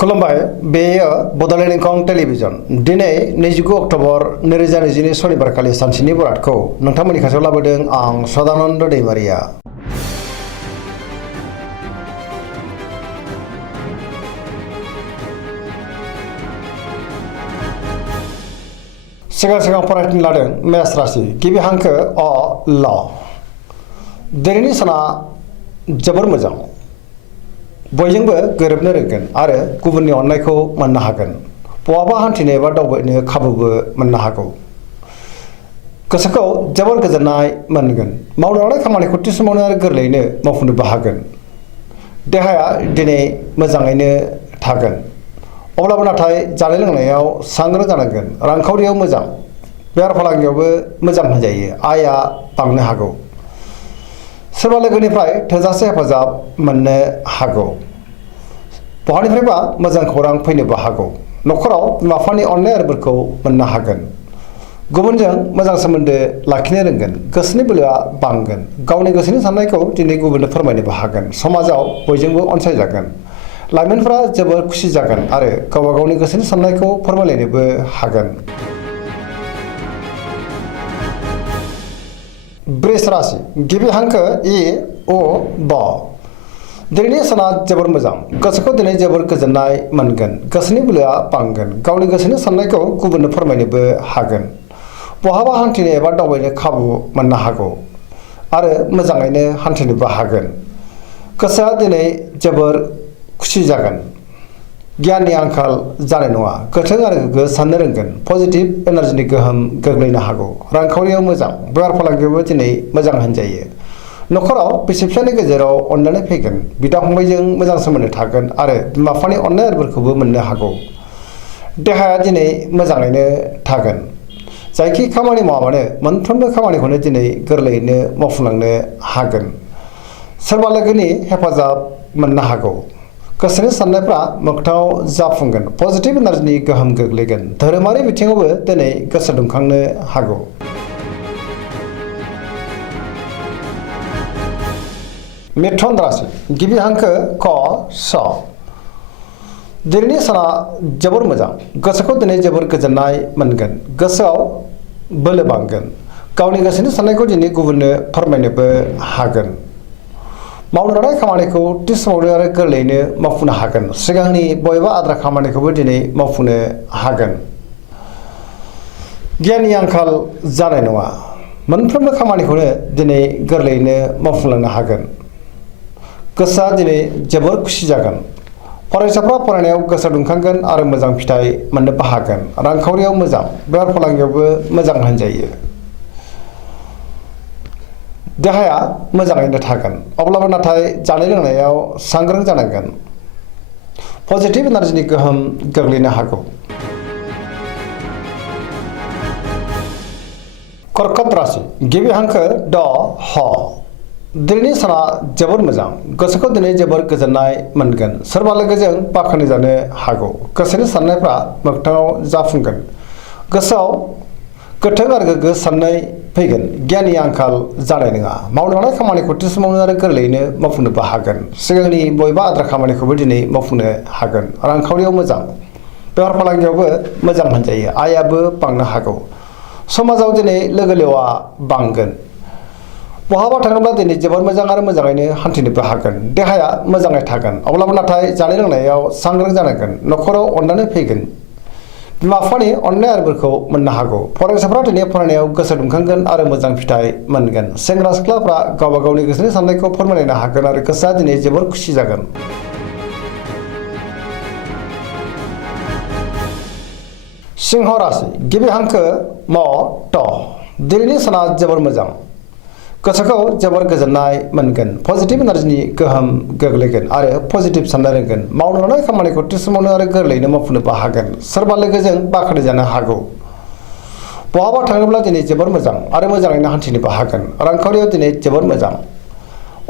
खुलुमबाय बेयो बड'लेण्ड इंखं टेलिभिजन दिनै 29 अक्ट'बर 2022 सनिबारखालि सानसेनि बरादखौ नोंथांमोननि खाथियाव लाबोदों आं सदानन्द दैमारिया। सिगां फरायनो लादों मेष राशि गिबि हांखो अ ल। दिनैनि साना जोबोर मोजां, बयजोंबो गोरोबनो रोंगोन आरो गुबुननि अननायखौ मोननो हागोन। बहाबा हान्थिनो एबा दावबायनो खाबुबो मोननो हागौ। गोसोखौ जोबोर गोजोननाय मोनगोन। मावनो लानाय खामानिखौ थि समावनो आरो गोरलैयैनो मावफुंनोबो हागोन। देहाया दिनै मोजाङैनो थागोन, अब्लाबो नाथाय जानाय लोंनायाव सांग्रां जानांगोन। रांखावरियाव मोजां, बेफार फालांगियावबो मोजां होनजायो। आयआ बांनो हागौ। सोरबा लोगोनिफ्राय थोजासे हेफाजाब मोननो हागौ। बहानिफ्रायबा मोजां खौरां फैनोबो हागौ। न'खराव बिमा बिफानि अननाय आरो बोरखौ मोननो हागोन। गुबुनजों मोजां सोमोन्दो लाखिनो रोंगोन। गोसोनि बोलोआ बांगोन। गावनि गोसोनि साननायखौ दिनै गुबुननो फोरमायनोबो हागोन। समाजाव बयजोंबो अनसायजागोन। लाइमोनफोरा जोबोर खुसि जागोन आरो गावबा गावनि गोसोनि साननायखौ फोरमायलायनोबो हागोन। वृष राशि गिबि हांखो इ अ ब। दिनैनि साना जोबोर मोजां, गोसोखौ दिनै जोबोर गोजोननाय मोनगोन। गोसोनि बोलोआ बांगोन। गावनि गोसोनि साननायखौ गुबुननो फोरमायनोबो हागोन। बहाबा हान्थिनो एबा दावबायनो खाबु मोननो हागौ आरो मोजाङैनो हान्थिनोबो हागोन। गोसोआ दिनै जोबोर खुसि जागोन। गियाननि आंखाल जानाय नङा। गोथों आरो गोग्गो साननो रोंगोन। पजिटिभ एनार्जिनि गोहोम गोग्लैनो हागौ। रांखावरियाव मोजां, बेफार फालांगियावबो दिनै मोजां होनजायो। न'खराव बिसि फिसायनि गेजेराव अनलायनाय फैगोन। बिदा फंबायजों मोजां सोमोन्दो थागोन आरो बिमा बिफानि अननाय आरो बोरखौबो मोननो हागौ। देहाया दिनै मोजाङैनो थागोन। जायखि खामानि मावा मानो मोनफ्रोमबो खामानिखौनो दिनै गोरलैयैनो मावफुंलांनो हागोन। सोरबा लोगोनि हेफाजाब मोननो हागौ। गोसोनि साननायफ्रा मोगथाङाव जाफुंगोन। पजिटिभ एनार्जिनि गोहोम गोग्लैगोन। धोरोमारि बिथिङावबो दिनै गोसो दुंखांनो हागौ। मिथुन राशि गिबि हांखो क स। दिनैनि साना जोबोर मोजां, गोसोखौ दिनै जोबोर गोजोननाय मोनगोन। गोसोआव बोलो बांगोन। गावनि गोसोनि साननायखौ दिनै गुबुननो फोरमायनोबो हागोन। मावनो लानाय खामानिखौ थि समावनो आरो गोरलैयैनो मावफुंनो हागोन। सिगांनि बबेबा आद्रा खामानिखौबो दिनै मावफुंनो हागोन। गियाननि आंखाल जानाय नङा। मोनफ्रोमबो खामानिखौनो दिनै गोरलैयैनो मावफुंलांनो हागोन। गोसोआ दिनै जोबोर खुसि जागोन। फरायसाफ्रा फरायनायाव गोसो दुंखांगोन आरो मोजां फिथाइ मोननोबो हागोन। रांखावरियाव मोजां, बेफार फालांगियावबो मोजां होनजायो। देहाया मोजाङैनो थागोन, अब्लाबो नाथाय जानाय लोंनायाव सांग्रां जानांगोन। पजिटिभ एनार्जिनि गोहोम गोग्लैनो हागौ। कर्कट राशि गिबि हांखो ड ह। दिनैनि साना जोबोर मोजां, गोसोखौ दिनै जोबोर गोजोननाय मोनगोन। सोरबा लोगोजों बाख्नाय जानो हागौ। गोसोनि साननायफ्रा मोगथाङाव जाफुंगोन। गोसोआव गोथों आरो गोग्गो साननाय फैगोन। गियाननि आंखाल जानाय नङा। मावनो लानाय खामानिखौ थि समावनो आरो गोरलैयैनो मावफुंनोबो हागोन। सिगांनि बबेबा आद्रा खामानिखौबो दिनै मावफुंनो हागोन। रांखावरियाव मोजां, बेफार फालांगियावबो मोजां होनजायो। आयआबो बांनो हागौ। समाजाव दिनै लोगो लेवा बांगोन। बहाबा थाङोब्ला दिनै जोबोर मोजां आरो मोजाङैनो हान्थिनोबो हागोन। देहाया मोजाङै थागोन, अब्लाबो नाथाय जानाय लोंनायाव सांग्रां जानांगोन। न'खराव अननानै फैगोन। बिमा बिफानि अननाय आरो बोरखौ मोननो हागौ। फरायसाफ्रा दिनै फरायनायाव गोसो दुंखांगोन आरो मोजां फिथाइ मोनगोन। सेंग्रा सिख्लाफ्रा गावबा गावनि गोसोनि साननायखौ फोरमायलायनो हागोन आरो गोसोआ दिनै जोबोर खुसि जागोन। सिंह राशि गिबि हांखो म ट। दिनैनि साना जोबोर मोजां, गोसोखौ जोबोर गोजोननाय मोनगोन। पजिटिभ एनार्जिनि गोहोम गोग्लैगोन आरो पजिटिभ साननो रोंगोन। मावनो लानाय खामानिखौ थि समावनो आरो गोरलैयैनो मावफुंनोबो हागोन। सोरबा लोगोजों बाख्नाय जानो हागौ। बहाबा थाङोब्ला दिनै जोबोर मोजां आरो मोजाङैनो हान्थिनोबो हागोन। रांखावरियाव दिनै जोबोर मोजां,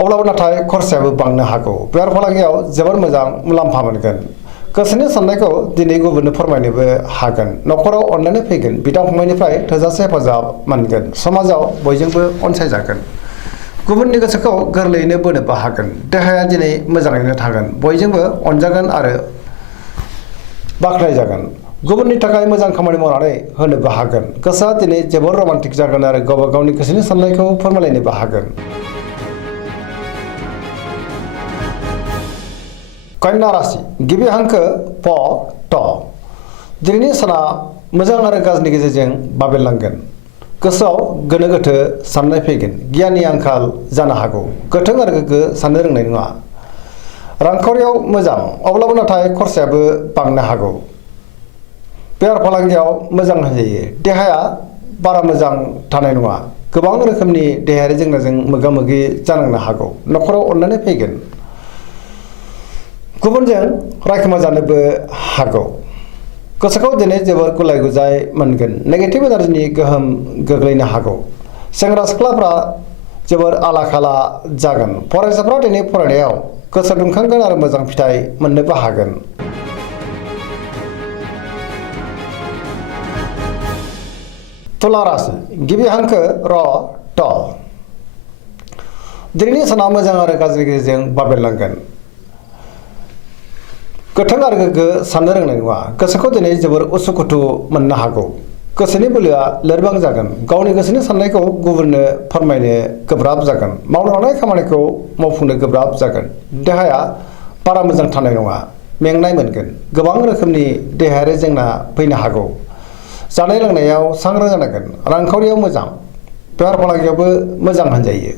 अब्लाबो नाथाय खरसायाबो बांनो हागौ। बेफार फालांगियाव जोबोर मोजां मुलाम्फा मोनगोन। गोसोनि साननायखौ दिनै गुबुननो फोरमायनोबो हागोन। न'खराव अनलायनाय फैगोन। बिदा फंबायनिफ्राय थोजासे हेफाजाब मोनगोन। समाजाव बयजोंबो अनसायजागोन। गुबुननि गोसोखौ गोरलैयैनो बोनोबो हागोन। देहाया दिनै मोजाङैनो थागोन। बयजोंबो अनजागोन आरो बाख्नाय जागोन गुबुननि थाखाय मोजां खामानि मावनानै होनोबो हागोन गोसोआ दिनै जोबोर रमान्टिक जागोन आरो गावबा गावनि गोसोनि साननायखौ फोरमायलायनोबो हागोन। कन्या राशि गिबि हांखो प ट दिनैनि साना मोजां आरो गाज्रिनि गेजेरजों बाबेनलांगोन गोसोआव गोनो गोथो साननाय फैगोन गियाननि आंखाल जानो हागौ गोथों आरो गोग्गो साननो रोंनाय नङा रांखावरियाव मोजां अब्लाबो नाथाय खरसायाबो बांनो हागौ बेफार फालांगियाव मोजां होनजायो देहाया बारा मोजां थानाय नङा गोबां रोखोमनि देहायारि जेंनाजों मोगा मोगि जानांनो हागौ न'खराव अननानै फैगोन गुबुनजों रायखोमा जानोबो हागौ गोसोखौ दिनै जोबोर गुलाय गुजाय मोनगोन नेगेटिभ एनार्जिनि गोहोम गोग्लैनो हागौ सेंग्रा सिख्लाफ्रा जोबोर आला खाला जागोन फरायसाफ्रा दिनै फरायनायाव गोसो दुंखांगोन आरो मोजां फिथाइ मोननोबो हागोन। तुला राशि गिबि हांखो र ट दिनैनि साना मोजां आरो गाज्रि गेजेरजों बाबेनलांगोन गोथों आरो गोग्गो साननो रोंनाय नङा गोसोखौ दिनै जोबोर उसुखुथु मोननो हागौ गोसोनि बोलोआ लोरबां जागोन गावनि गोसोनि साननायखौ गुबुननो फोरमायनो गोब्राब जागोन मावनो लानाय खामानिखौ मावफुंनो गोब्राब जागोन देहाया बारा मोजां थानाय नङा मेंनाय मोनगोन गोबां रोखोमनि देहायारि जेंना फैनो हागौ जानाय लोंनायाव सांग्रां जानांगोन रांखावरियाव मोजां बेफार फालांगियावबो मोजां होनजायो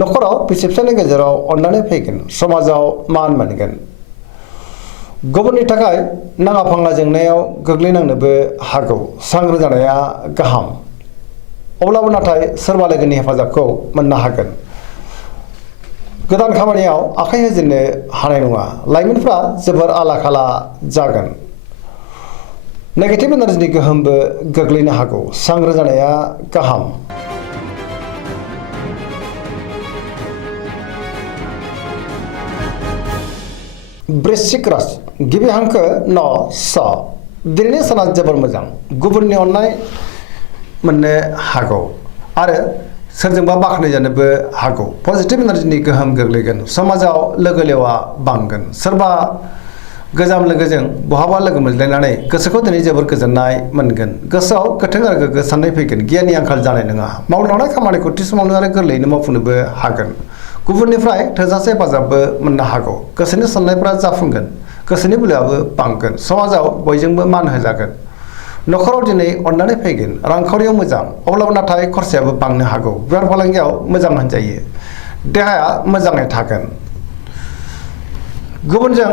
न'खराव बिसि फिसायनि गेजेराव अननानै फैगोन समाजाव मान मोनगोन गुबुननि थाखाय नाङा फाङा जेंनायाव गोग्लैनांनोबो हागौ सांग्रां जानाया गाहाम अब्लाबो नाथाय सोरबा लोगोनि हेफाजाबखौ मोननो हागोन गोदान खामानियाव आखाइ होजेननो हानाय नङा लाइमोनफ्रा जोबोर आला खाला जागोन नेगेटिभ एनार्जिनि गोहोमबो गोग्लैनो हागौ सांग्रां जानाया गाहाम। वृश्चिक राशि गिबि हांखो न स दिनैनि साना जोबोर मोजां गुबुननि अननाय मोननो हागौ आरो सोरजोंबा बाख्नाय जानोबो हागौ पजिटिभ एनार्जिनि गोहोम गोग्लैगोन समाजाव लोगो लेवा बांगोन सोरबा गोजाम लोगोजों बहाबा लोगो मोनज्लायनानै गोसोखौ दिनै जोबोर गोजोननाय मोनगोन गोसोआव गोथों आरो गोग्गो साननाय फैगोन गियाननि आंखाल जानाय नङा मावनो लानाय खामानिखौ थि समावनो आरो गोरलैयैनो मावफुंनोबो हागोन गुबुननिफ्राय थोजासे हेफाजाबबो मोननो हागौ गोसोनि साननायफ्रा जाफुंगोन गोसोनि बोलोआबो बांगोन समाजाव बयजोंबो मान होजागोन न'खराव दिनै अननानै फैगोन रांखावरियाव मोजां अब्लाबो नाथाय खरसायाबो बांनो हागौ बेफार फालांगियाव मोजां होनजायो देहाया मोजाङै थागोन गुबुनजों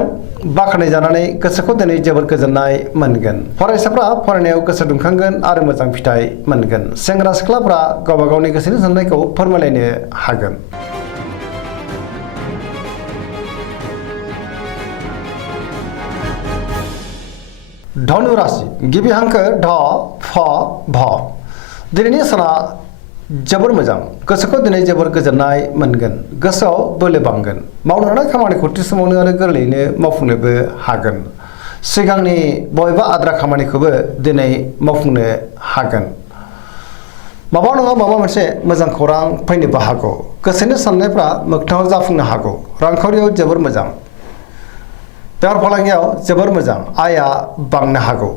बाख्नाय जानानै गोसोखौ दिनै जोबोर गोजोननाय मोनगोन फरायसाफ्रा फरायनायाव गोसो दुंखांगोन आरो मोजां फिथाइ मोनगोन सेंग्रा सिख्लाफ्रा गावबा गावनि गोसोनि साननायखौ फोरमायलायनो हागोन। धनु राशि गिबि हांखो ढ फ भ दिनैनि साना जोबोर मोजां गोसोखौ दिनै जोबोर गोजोननाय मोनगोन गोसोआव बोलो बांगोन मावनो लानाय खामानिखौ थि समावनो आरो गोरलैयैनो मावफुंनोबो हागोन सिगांनि बबेबा आद्रा खामानिखौबो दिनै मावफुंनो हागोन माबा नङा माबा मोनसे मोजां खौरां फैनोबो हागौ गोसोनि साननायफ्रा मोगथाङाव जाफुंनो हागौ रांखावरियाव जोबोर मोजां बेफार फालांगियाव जोबोर मोजां आयआ बांनो हागौ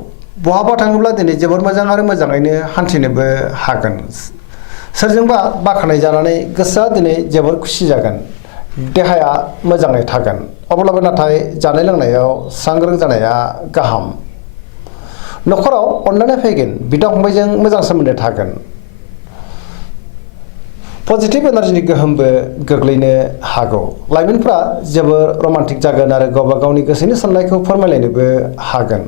बहाबा थाङोब्ला दिनै जोबोर मोजां आरो मोजाङैनो हान्थिनोबो हागोन सोरजोंबा बाख्नाय जानानै गोसोआ दिनै जोबोर खुसि जागोन देहाया मोजाङै थागोन अब्लाबो नाथाय जानाय लोंनायाव सांग्रां जानाया गाहाम न'खराव अननानै फैगोन बिदा फंबायजों मोजां सोमोन्दो थागोन पजिटिभ एनार्जिनि गोहोमबो गोग्लैनो हागौ लाइमोनफ्रा जोबोर रमान्टिक जागोन आरो गावबा गावनि गोसोनि साननायखौ फोरमायलायनोबो हागोन।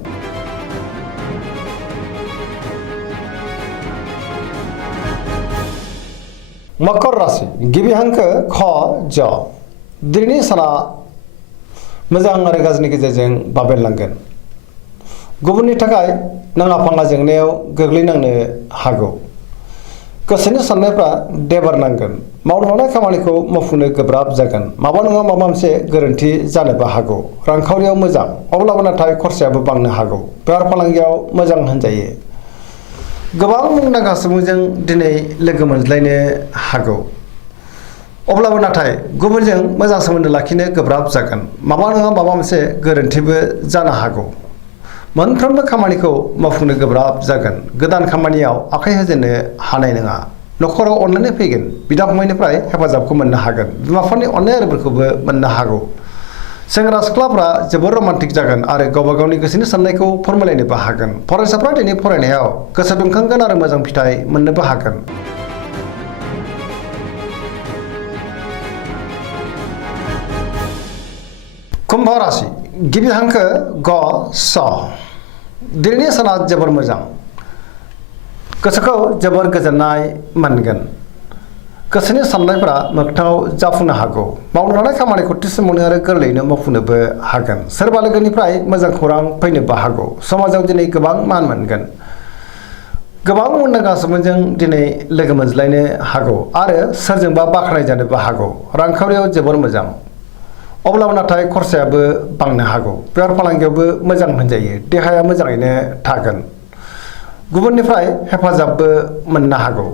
मकर राशि गिबि हांखो ख ज दिनैनि साना मोजां आरो गाज्रिनि गेजेरजों बाबेनलांगोन गुबुननि थाखाय नाङा फाङा जेंनायाव गोग्लैनांनो हागौ गोसोनि साननायफ्रा देबार नांगोन मावनो लानाय खामानिखौ मावफुंनो गोब्राब जागोन माबा नङा माबा मोनसे गोरोन्थि जानोबो हागौ रांखावरियाव मोजां अब्लाबो नाथाय खरसायाबो बांनो हागौ बेफार फालांगियाव मोजां होनजायो गोबां मुंदांखा सुबुंजों दिनै लोगो मोनज्लायनो हागौ अब्लाबो नाथाय गुबुनजों मोजां सोमोन्दो लाखिनो गोब्राब जागोन माबा नङा माबा मोनसे गोरोन्थिबो जानो हागौ मोनफ्रोमबो खामानिखौ मावफुंनो गोब्राब जागोन। गोदान खामानियाव आखाइ होजेननो हानाय नङा। न'खराव अनलायनाय फैगोन। बिदा फंबायनिफ्राय हेफाजाबखौ मोननो हागोन। बिमा-बिफानि अननाय आरो बोरखौबो मोननो हागौ। सेंग्रा सिख्लाफ्रा जोबोर रमान्टिक जागोन आरो गावबा गावनि गोसोनि साननायखौ फोरमायलायनोबो हागोन। फरायसाफ्रा दिनै फरायनायाव गोसो दुंखांगोन आरो मोजां फिथाइ मोननोबो हागोन। कुम्भ राशि गिबि हांखो ग स। दिनैनि साना जोबोर मोजां। गोसोखौ जोबोर गोजोननाय मोनगोन। गोसोनि साननायफोरा मोगथाङाव जाफुंनो हागौ। मावनो लानाय खामानिखौ थि समावनो आरो गोरलैयैनो मावफुंनोबो हागोन। सोरबा लोगोनिफ्राय मोजां खौरां फैनोबो हागौ। समाजाव दिनै गोबां मान मोनगोन। गोबां मुंदांखा सुबुंजों दिनै लोगो मोनज्लायनो हागौ आरो सोरजोंबा बाख्नाय जानोबो हागौ। रांखावरियाव जोबोर मोजां। अब्लाबो नाथाय खरसायाबो बांनो हागौ। बेफार फालांगियावबो मोजां होनजायो। देहाया मोजाङैनो थागोन। गुबुननिफ्राय हेफाजाबबो मोननो हागौ।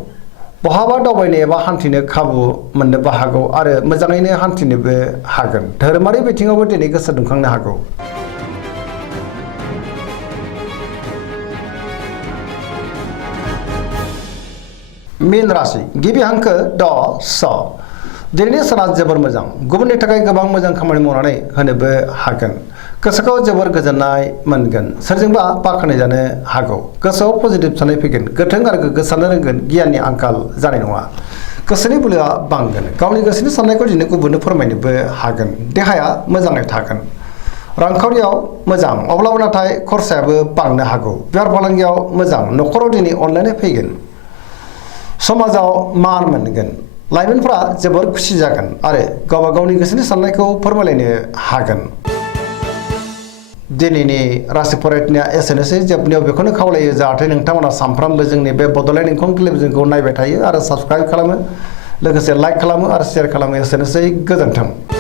बहाबा दावबायनो एबा हान्थिनो खाबु मोननोबो हागौ आरो मोजाङैनो हान्थिनोबो हागोन। धोरोमारि बिथिङावबो दिनै गोसो दुंखांनो हागौ। मीन राशि गिबि हांखो द स। दिनैनि साना जोबोर मोजां। गुबुननि थाखाय गोबां मोजां खामानि मावनानै होनोबो हागोन। गोसोखौ जोबोर गोजोननाय मोनगोन। सोरजोंबा बाख्नाय जानो हागौ। गोसोआव पजिटिभ साननाय फैगोन। गोथों आरो गोग्गो साननो रोंगोन। गियाननि आंखाल जानाय नङा। गोसोनि बोलोआ बांगोन। गावनि गोसोनि साननायखौ दिनै गुबुननो फोरमायनोबो हागोन। देहाया मोजाङै थागोन। रांखावरियाव मोजां। अब्लाबो नाथाय खरसायाबो बांनो हागौ। बेफार फालांगियाव मोजां। न'खराव दिनै अनलायनाय फैगोन। समाजाव मान मोनगोन। लाइमोनफ्रा जोबोर खुसि जागोन आरो गावबा गावनि गोसोनि साननायखौ फोरमायलायनो हागोन। दिनैनि राशि फरायनाया एसेनोसै। जोबनायाव बेखौनो खावलायो जाहाथे नोंथांमोना सानफ्रामबो जोंनि बे बड'लेण्ड इंखं टेलिभिजनखौ नायबाय थायो आरो साबस्क्राइब खालामो, लोगोसे लाइक खालामो आरो शेयार खालामो। एसेनोसै। गोजोन्थों।